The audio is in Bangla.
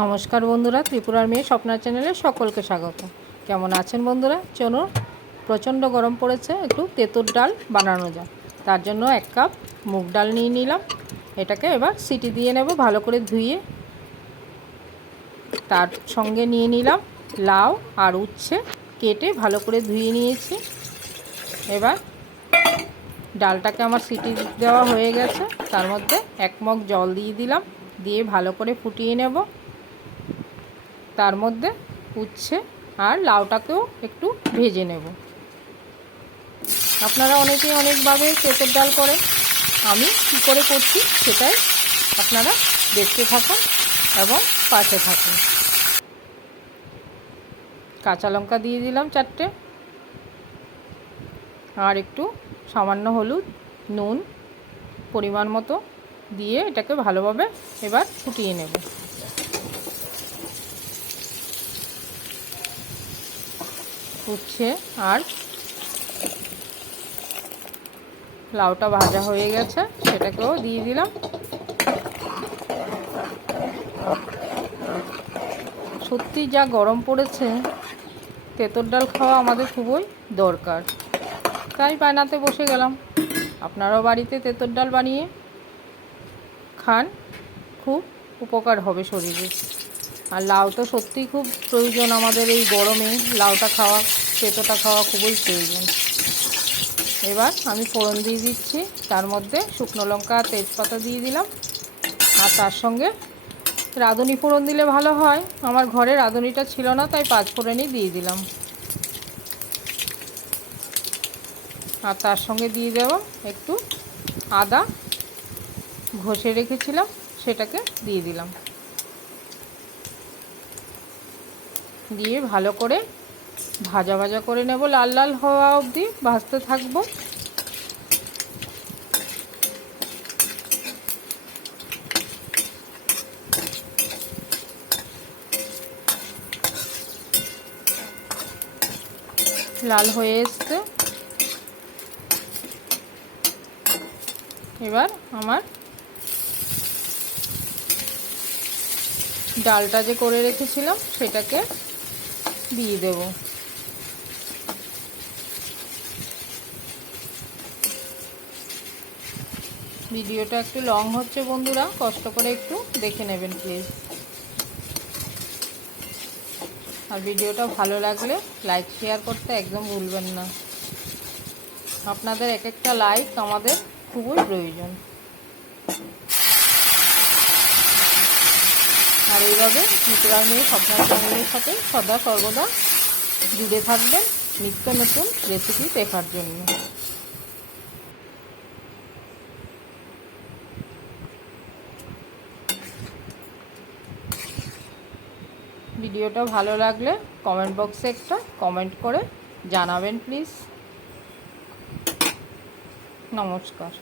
নমস্কার বন্ধুরা, ত্রিপুরার মেয়ে স্বপ্নার চ্যানেলে সকলকে স্বাগত। কেমন আছেন বন্ধুরা? চলুন, প্রচণ্ড গরম পড়েছে, একটু তেঁতুল ডাল বানানো যায়। তার জন্য 1 কাপ মুগ ডাল নিয়ে নিলাম। এটাকে এবার সিটি দিয়ে নেব ভালো করে ধুয়ে। তার সঙ্গে নিয়ে নিলাম লাউ আর উচ্ছে কেটে ভালো করে ধুয়ে নিয়েছি। এবার ডালটাকে আমার সিটি দেওয়া হয়ে গেছে, তার মধ্যে 1 মগ জল দিয়ে দিলাম, দিয়ে ভালো করে ফুটিয়ে নেব। তার মধ্যে উচ্ছে আর লাউটাকেও একটু ভেজে নেব। আপনারা অনেকেই অনেকভাবে তেঁতুল ডাল করেন, আমি কী করে করছি সেটাই আপনারা দেখতে থাকুন এবং পাশে থাকুন। কাঁচা লঙ্কা দিয়ে দিলাম 4টে, আর একটু সামান্য হলুদ, নুন পরিমাণ মতো দিয়ে এটাকে ভালোভাবে এবার ফুটিয়ে নেব। উচ্ছে আর লাউটা ভাজা হয়ে গেছে, সেটাকেও দিয়ে দিলাম। সত্যি যা গরম পড়েছে, তেঁতুল ডাল খাওয়া আমাদের খুবই দরকার, তাই বানাতে বসে গেলাম। আপনারাও বাড়িতে তেঁতুল ডাল বানিয়ে খান, খুব উপকার হবে শরীরে। আর লাউ তো সত্যিই খুব প্রয়োজন আমাদের এই গরমে, লাউটা খাওয়া, তেঁতোটা খাওয়া খুবই প্রয়োজন। এবার আমি ফোড়ন দিয়ে দিচ্ছি, তার মধ্যে শুকনো লঙ্কা আর তেজপাতা দিয়ে দিলাম, আর তার সঙ্গে রাঁধুনি ফোড়ন দিলে ভালো হয়। আমার ঘরে রাঁধুনিটা ছিল না, তাই 5 ফোড়নই দিয়ে দিলাম। আর তার সঙ্গে দিয়ে দেব একটু আদা ঘষে রেখেছিলাম, সেটাকে দিয়ে দিলাম। দিয়ে ভালো করে ভাজা ভাজা করে নেব, লাল লাল হওয়া অবধি ভাজতে থাকবো। লাল হয়ে এসছে। এবার আমার ডালটা যে করে রেখেছিলাম সেটাকে দিয়ে দেব। ভিডিওটা একটু লং হচ্ছে বন্ধুরা, কষ্ট করে একটু দেখে নেবেন প্লিজ। আর ভিডিওটা ভালো লাগলে লাইক শেয়ার করতে একদম ভুলবেন না। আপনাদের এক একটা লাইক আমাদের খুবই প্রয়োজন। আর এইভাবে ত্রিপুরার মেয়ে স্বপ্নার চ্যানেলের সাথে সদা সর্বদা জুড়ে থাকবেন নিত্য নতুন রেসিপি দেখার জন্য। ভিডিওটা ভালো লাগলে কমেন্ট বক্সে একটা কমেন্ট করে জানাবেন প্লিজ। নমস্কার।